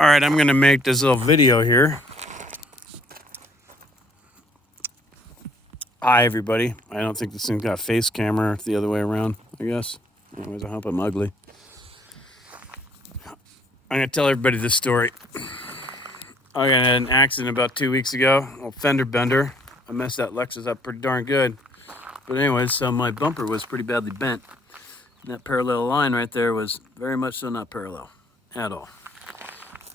All right, I'm gonna make this little video here. Hi, everybody. I don't think this thing's got a face camera. It's the other way around, I guess. Anyways, I hope I'm ugly. I'm gonna tell everybody this story. I got in an accident about 2 weeks ago. A fender bender. I messed that Lexus up pretty darn good. But anyways, so my bumper was pretty badly bent. And that parallel line right there was very much so not parallel at all.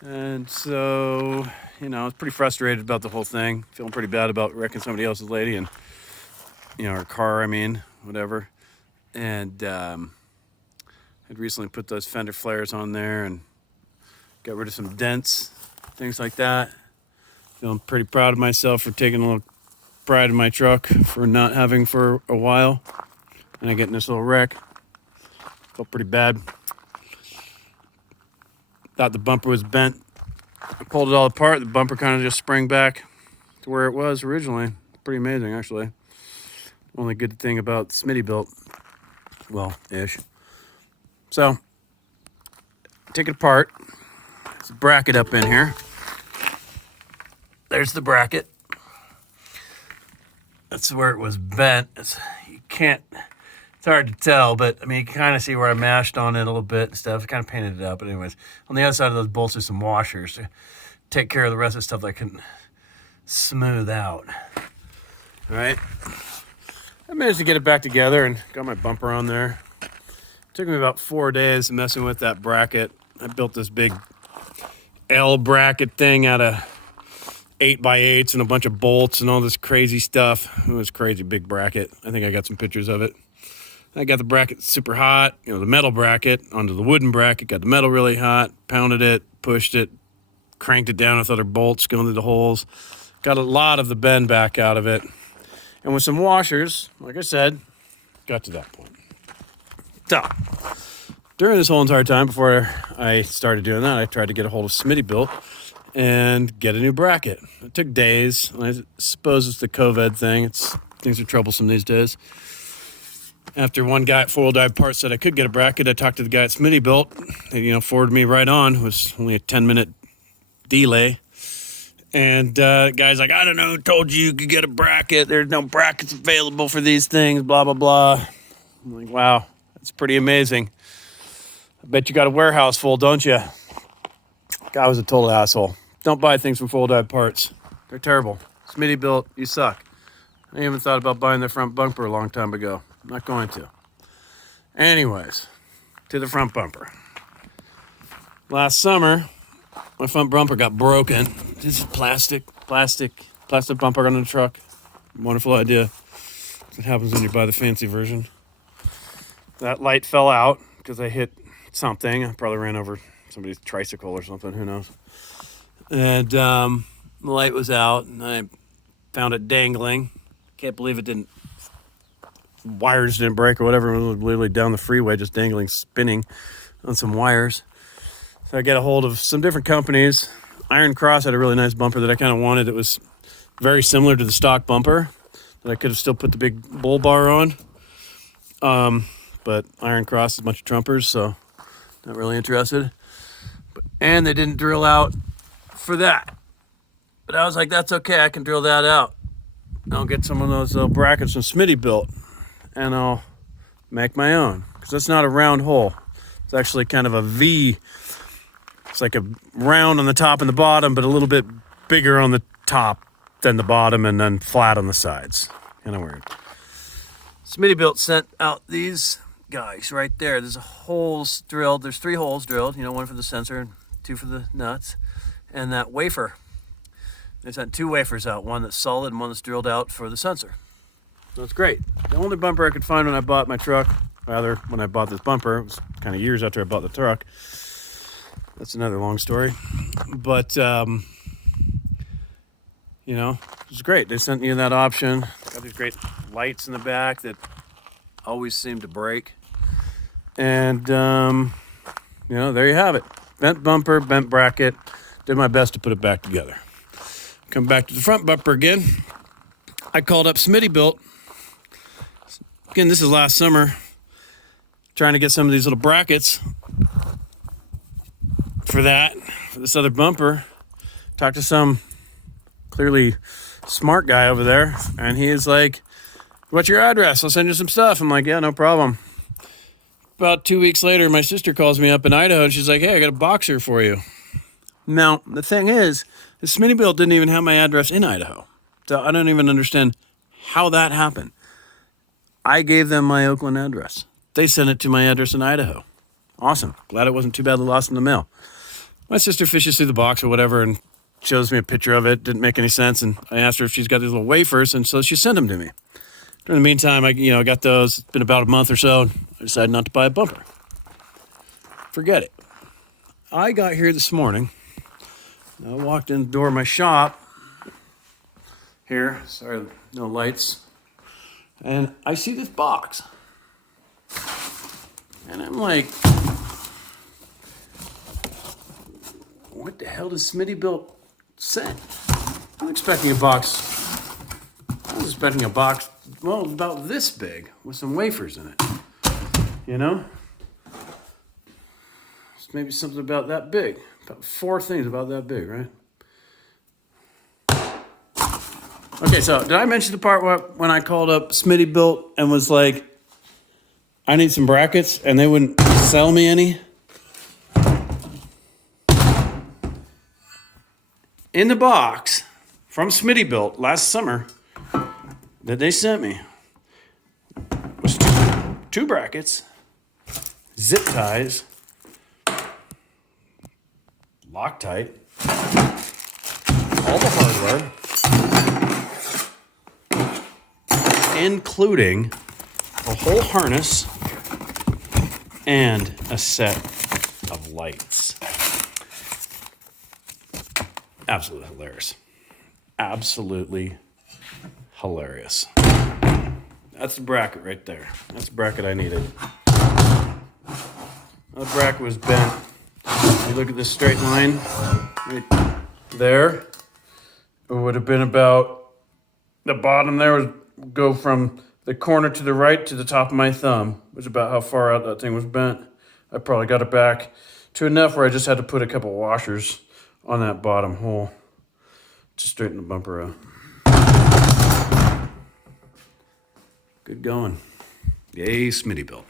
And so, I was pretty frustrated about the whole thing. Feeling pretty bad about wrecking somebody else's lady and, her car, whatever. And I'd recently put those fender flares on there and got rid of some dents, things like that. Feeling pretty proud of myself for taking a little pride in my truck for not having for a while. And I get in this little wreck. Felt pretty bad. Thought the bumper was bent. I pulled it all apart. The bumper kind of just sprang back to where it was originally. Pretty amazing, actually. Only good thing about Smittybilt. Well, ish. So, take it apart. There's a bracket up in here. There's the bracket. That's where it was bent. It's hard to tell, but you can kind of see where I mashed on it a little bit and stuff. I kind of painted it up, but anyways, on the other side of those bolts there's some washers to take care of the rest of the stuff that I couldn't smooth out. All right, I managed to get it back together and got my bumper on there. It took me about 4 days messing with that bracket. I built this big L bracket thing out of 8x8s and a bunch of bolts and all this crazy stuff. It was a crazy big bracket. I think I got some pictures of it. I got the bracket super hot, the metal bracket onto the wooden bracket, got the metal really hot, pounded it, pushed it, cranked it down with other bolts going through the holes. Got a lot of the bend back out of it. And with some washers, like I said, got to that point. So, during this whole entire time before I started doing that, I tried to get a hold of Smittybilt and get a new bracket. It took days. I suppose it's the COVID thing. Things are troublesome these days. After one guy at 4 Dive Parts said I could get a bracket, I talked to the guy at Smittybilt. They, forwarded me right on. It was only a 10-minute delay. And the guy's like, I don't know who told you could get a bracket. There's no brackets available for these things, blah, blah, blah. I'm like, wow, that's pretty amazing. I bet you got a warehouse full, don't you? Guy was a total asshole. Don't buy things from 4 Dive Parts. They're terrible. Smittybilt, you suck. I even thought about buying the front bumper a long time ago. I'm not going to. Anyways, to the front bumper. Last summer, my front bumper got broken. This is plastic bumper on the truck. Wonderful idea. That's what happens when you buy the fancy version. That light fell out because I hit something. I probably ran over somebody's tricycle or something. Who knows? And the light was out, and I found it dangling. Can't believe wires didn't break or whatever. It was literally down the freeway, just dangling, spinning on some wires. So I get a hold of some different companies. Iron Cross had a really nice bumper that I kind of wanted. It was very similar to the stock bumper that I could have still put the big bull bar on. But Iron Cross is a bunch of Trumpers, so not really interested. And they didn't drill out for that. But I was like, that's okay. I can drill that out. I'll get some of those brackets from Smittybilt, and I'll make my own. Because that's not a round hole. It's actually kind of a V. It's like a round on the top and the bottom, but a little bit bigger on the top than the bottom, and then flat on the sides. Kind of weird. Smittybilt sent out these guys right there. There's holes drilled. There's 3 holes drilled. One for the sensor and 2 for the nuts. And that wafer. They sent 2 wafers out. One that's solid and one that's drilled out for the sensor. So it's great. The only bumper I could find when I bought my truck, rather when I bought this bumper, it was kind of years after I bought the truck. That's another long story. But, it was great. They sent me that option. Got these great lights in the back that always seem to break. And, there you have it. Bent bumper, bent bracket. Did my best to put it back together. Come back to the front bumper again. I called up Smittybilt. Again, this is last summer. Trying to get some of these little brackets for that, for this other bumper. Talked to some clearly smart guy over there, and he is like, what's your address? I'll send you some stuff. I'm like, yeah, no problem. About 2 weeks later, my sister calls me up in Idaho, and she's like, hey, I got a boxer for you. Now, the thing is, the Smittybilt didn't even have my address in Idaho. So I don't even understand how that happened. I gave them my Oakland address. They sent it to my address in Idaho. Awesome. Glad it wasn't too badly lost in the mail. My sister fishes through the box or whatever and shows me a picture of it. Didn't make any sense. And I asked her if she's got these little wafers, and so she sent them to me. During the meantime, I got those. It's been about a month or so. I decided not to buy a bumper. Forget it. I got here this morning. I walked in the door of my shop. Here, sorry, no lights. And I see this box. And I'm like, what the hell does Smittybilt send? I was expecting a box, well, about this big with some wafers in it. It's maybe something about that big. About 4 things about that big, right? Okay, so did I mention the part when I called up Smittybilt and was like, I need some brackets, and they wouldn't sell me any? In the box from Smittybilt last summer that they sent me was two brackets, zip ties, Loctite, all the hardware, including a whole harness and a set of lights. Absolutely hilarious. Absolutely hilarious. That's the bracket right there. That's the bracket I needed. The bracket was bent. You look at this straight line right there. It would have been about, the bottom there would go from the corner to the right to the top of my thumb, was about how far out that thing was bent. I probably got it back to enough where I just had to put a couple washers on that bottom hole to straighten the bumper out. Good going. Yay, Smittybilt.